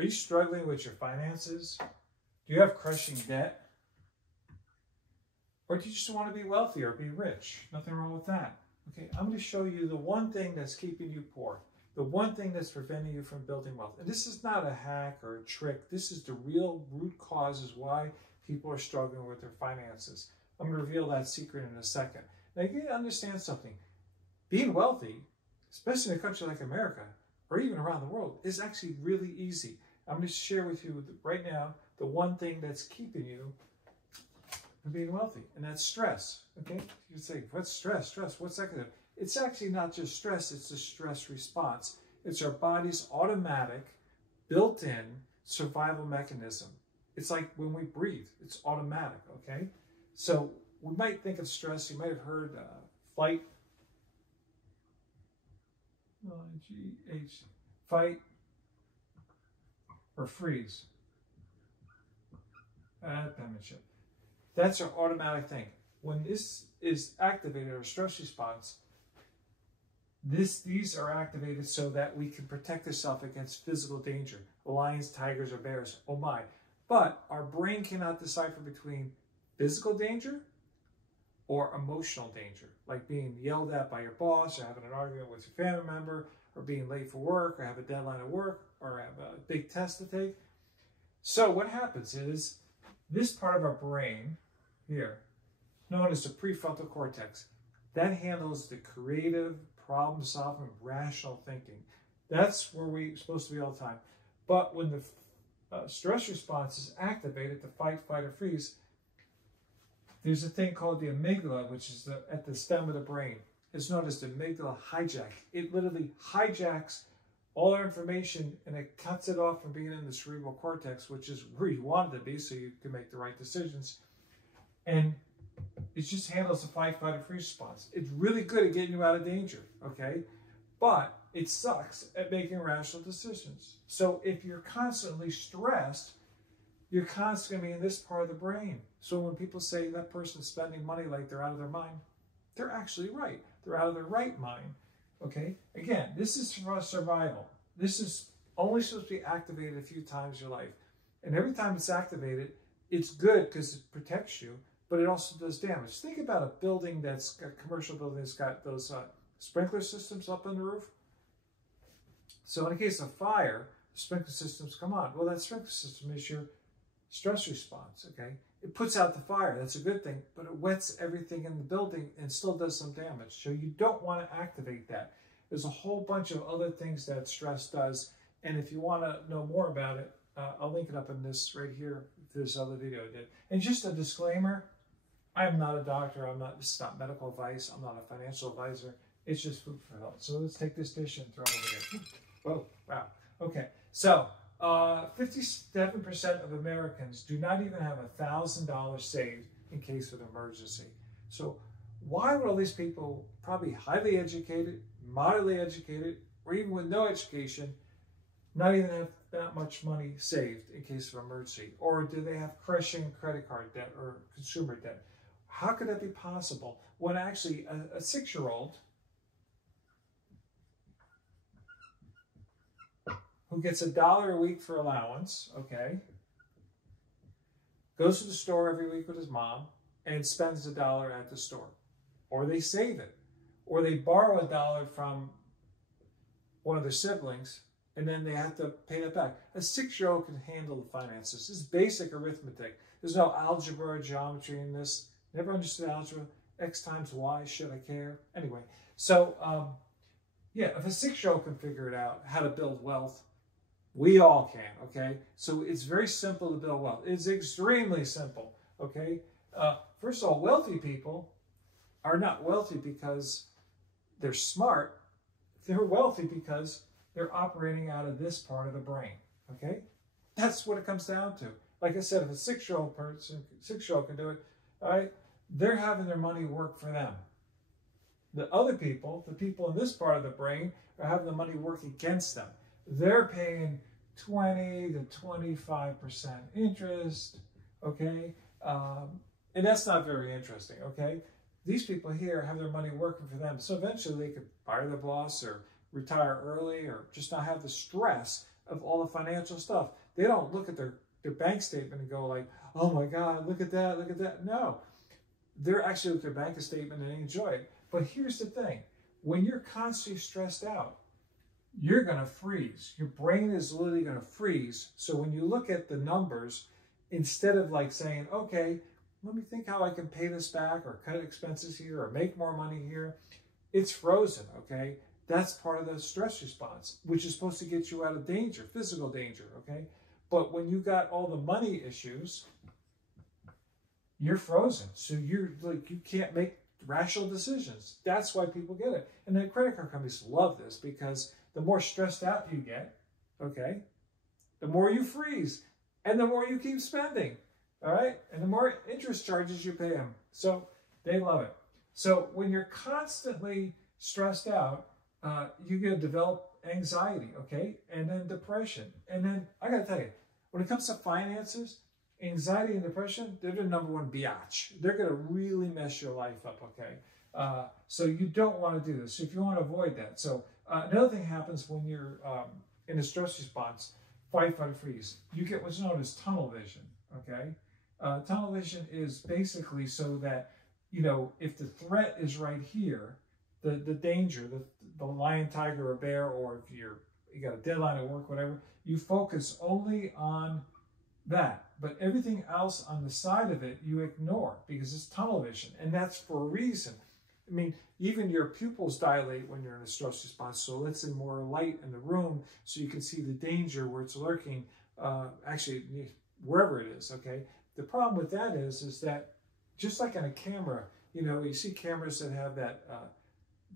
Are you struggling with your finances? Do you have crushing debt? Or do you just want to be wealthy or be rich? Nothing wrong with that. Okay, I'm going to show you the one thing that's keeping you poor. The one thing that's preventing you from building wealth. And this is not a hack or a trick. This is the real root causes why people are struggling with their finances. I'm going to reveal that secret in a second. Now, you need to understand something. Being wealthy, especially in a country like America, or even around the world, is actually really easy. I'm going to share with you right now the one thing that's keeping you from being wealthy, and that's stress. Okay? You say, what's stress? Stress, what's that going to do? It's actually not just stress, it's a stress response. It's our body's automatic, built-in survival mechanism. It's like when we breathe, it's automatic, okay? So we might think of stress, you might have heard fight, fight or freeze. Penmanship. That's our automatic thing. When this is activated, our stress response, these are activated so that we can protect ourselves against physical danger. Lions, tigers, or bears. Oh my. But our brain cannot decipher between physical danger or emotional danger, like being yelled at by your boss, or having an argument with your family member, or being late for work, or have a deadline at work, or have a big test to take. So what happens is this part of our brain here, known as the prefrontal cortex, that handles the creative, problem-solving, rational thinking. That's where we're supposed to be all the time. But when the stress response is activated, the fight, flight, or freeze, there's a thing called the amygdala, which is at the stem of the brain. It's known as the amygdala hijack. It literally hijacks all our information and it cuts it off from being in the cerebral cortex, which is where you want it to be so you can make the right decisions. And it just handles the fight, flight, or freeze response. It's really good at getting you out of danger, okay? But it sucks at making rational decisions. So if you're constantly stressed, you're constantly in this part of the brain. So when people say that person's spending money like they're out of their mind, they're actually right. They're out of their right mind, okay? Again, this is for survival. This is only supposed to be activated a few times in your life. And every time it's activated, it's good because it protects you, but it also does damage. Think about a building that's a commercial building that's got those sprinkler systems up on the roof. So in the case of fire, the sprinkler systems come on. Well, that sprinkler system is your stress response, okay? It puts out the fire, that's a good thing, but it wets everything in the building and still does some damage. So you don't want to activate that. There's a whole bunch of other things that stress does, and if you want to know more about it, I'll link it up in this right here, this other video I did. And just a disclaimer, I'm not a doctor, this is not medical advice, I'm not a financial advisor, it's just food for thought. So let's take this dish and throw it over here. Whoa, wow, okay. So, 57% of Americans do not even have $1,000 saved in case of an emergency. So why would all these people, probably highly educated, moderately educated, or even with no education, not even have that much money saved in case of emergency? Or do they have crushing credit card debt or consumer debt? How could that be possible when actually a 6-year-old who gets $1 a week for allowance, okay, goes to the store every week with his mom and spends $1 at the store, or they save it, or they borrow $1 from one of their siblings, and then they have to pay that back. A 6-year-old can handle the finances. This is basic arithmetic. There's no algebra or geometry in this. Never understood algebra. X times Y, should I care? Anyway, so yeah, if a 6-year-old can figure it out, how to build wealth, we all can, okay? So it's very simple to build wealth. It's extremely simple, okay? First of all, wealthy people are not wealthy because they're smart. They're wealthy because they're operating out of this part of the brain, okay? That's what it comes down to. Like I said, if a 6-year-old can do it, all right, they're having their money work for them. The other people, the people in this part of the brain, are having the money work against them. They're paying 20 to 25% interest, okay? And that's not very interesting, okay? These people here have their money working for them. So eventually they could fire their boss or retire early or just not have the stress of all the financial stuff. They don't look at their bank statement and go like, oh my God, look at that, look at that. No, they're actually look at their bank statement and enjoy it. But here's the thing, when you're constantly stressed out, you're going to freeze. Your brain is literally going to freeze. So when you look at the numbers, instead of like saying, okay, let me think how I can pay this back or cut expenses here or make more money here, it's frozen, okay? That's part of the stress response, which is supposed to get you out of danger, physical danger, okay? But when you got all the money issues, you're frozen. So you're like, you can't make rational decisions. That's why people get it. And then credit card companies love this because the more stressed out you get, okay, the more you freeze and the more you keep spending, all right? And the more interest charges you pay them. So they love it. So when you're constantly stressed out, you're going to develop anxiety, okay? And then depression. And then I got to tell you, when it comes to finances, anxiety and depression, they're the number one biatch. They're going to really mess your life up, okay? So you don't want to do this. So if you want to avoid that. So another thing happens when you're in a stress response, fight, flight, freeze. You get what's known as tunnel vision, okay? Tunnel vision is basically so that, you know, if the threat is right here, the danger, the lion, tiger, or bear, or if you got a deadline at work, whatever, you focus only on that. But everything else on the side of it, you ignore because it's tunnel vision. And that's for a reason. I mean, even your pupils dilate when you're in a stress response. So let's say more light in the room so you can see the danger where it's lurking, actually, wherever it is, okay? The problem with that is that just like on a camera, you know, you see cameras that have that,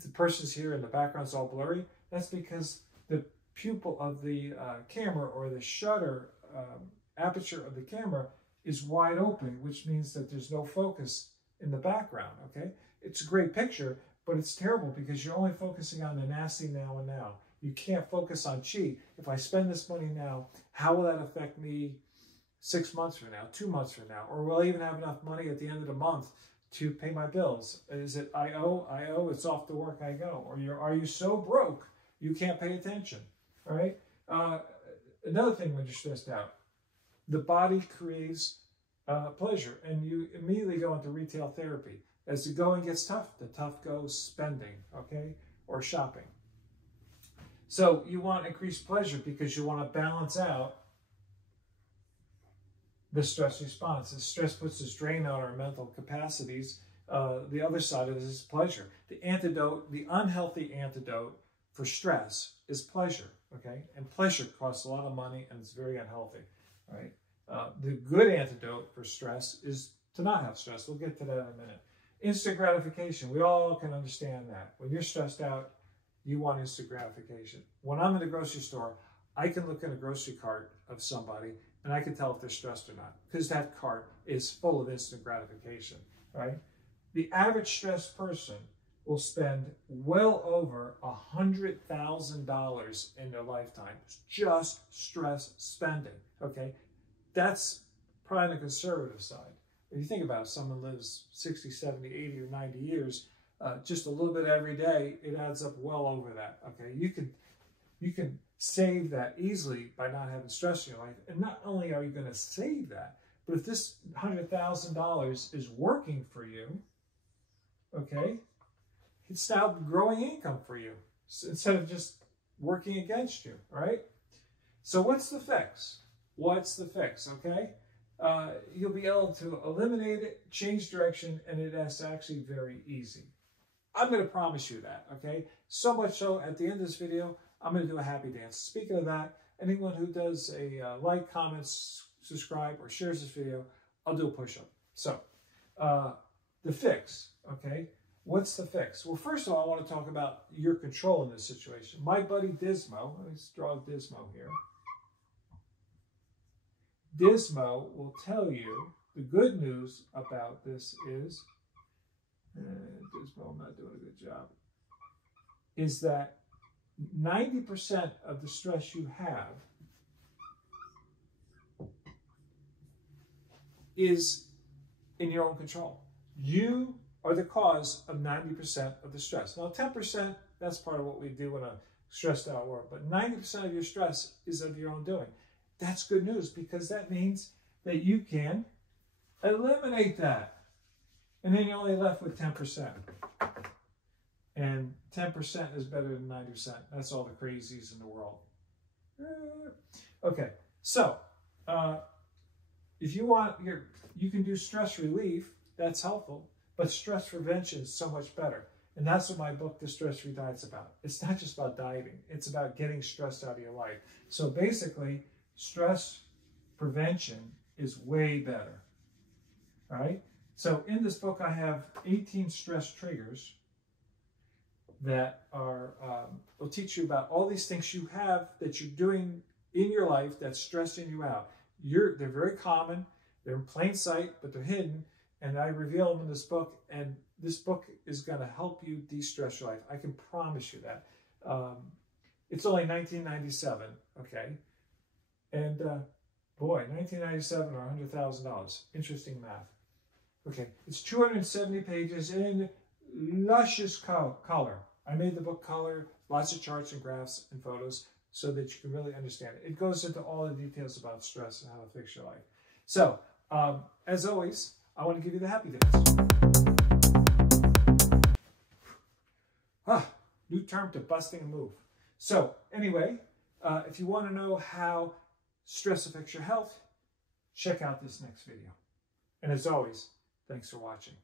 the person's here and the background's all blurry. That's because the pupil of the camera or the shutter aperture of the camera is wide open, which means that there's no focus in the background, okay? It's a great picture, but it's terrible because you're only focusing on the nasty now and now. You can't focus on, gee, if I spend this money now, how will that affect me 6 months from now, 2 months from now? Or will I even have enough money at the end of the month to pay my bills? Is it I owe, it's off to work I go? Or are you so broke you can't pay attention, all right? Another thing when you're stressed out, the body craves pleasure, and you immediately go into retail therapy. As the going gets tough, the tough goes spending, okay, or shopping. So you want increased pleasure because you want to balance out the stress response. The stress puts this drain on our mental capacities. The other side of this is pleasure. The antidote, the unhealthy antidote for stress is pleasure, okay? And pleasure costs a lot of money and it's very unhealthy, right? The good antidote for stress is to not have stress. We'll get to that in a minute. Instant gratification. We all can understand that. When you're stressed out, you want instant gratification. When I'm in the grocery store, I can look at a grocery cart of somebody and I can tell if they're stressed or not because that cart is full of instant gratification, right? The average stressed person will spend well over $100,000 in their lifetime just stress spending, okay? That's probably on the conservative side. If you think about it, someone lives 60, 70, 80, or 90 years, just a little bit every day, it adds up well over that, okay? You can save that easily by not having stress in your life. And not only are you going to save that, but if this $100,000 is working for you, okay, it's now growing income for you instead of just working against you, right? So what's the fix? What's the fix, okay? You'll be able to eliminate it, change direction, and it's actually very easy. I'm going to promise you that, okay? So much so, at the end of this video, I'm going to do a happy dance. Speaking of that, anyone who does a like, comments, subscribe, or shares this video, I'll do a push-up. So, the fix, okay? What's the fix? Well, first of all, I want to talk about your control in this situation. My buddy Dismo, let's draw Dismo here. Dismo will tell you the good news about this is, Dismo, I'm not doing a good job, is that 90% of the stress you have is in your own control. You are the cause of 90% of the stress. Now, 10%, that's part of what we do in a stressed out world. But 90% of your stress is of your own doing. That's good news, because that means that you can eliminate that. And then you're only left with 10%. And 10% is better than 90%. That's all the crazies in the world. Okay, so if you want, you can do stress relief. That's helpful. But stress prevention is so much better. And that's what my book, The Stress-Free Diet, is about. It's not just about dieting. It's about getting stress out of your life. So basically, stress prevention is way better. All right? So in this book, I have 18 stress triggers that will teach you about all these things you have that you're doing in your life that's stressing you out. They're very common. They're in plain sight, but they're hidden. And I reveal them in this book, and this book is going to help you de-stress your life. I can promise you that. It's only $19.97, okay? And boy, $19.97 or $100,000. Interesting math. Okay, it's 270 pages in luscious color. I made the book color, lots of charts and graphs and photos so that you can really understand it. It goes into all the details about stress and how to fix your life. So, as always, I want to give you the happy dance. New term to busting a move. So anyway, if you want to know how stress affects your health, check out this next video. And as always, thanks for watching.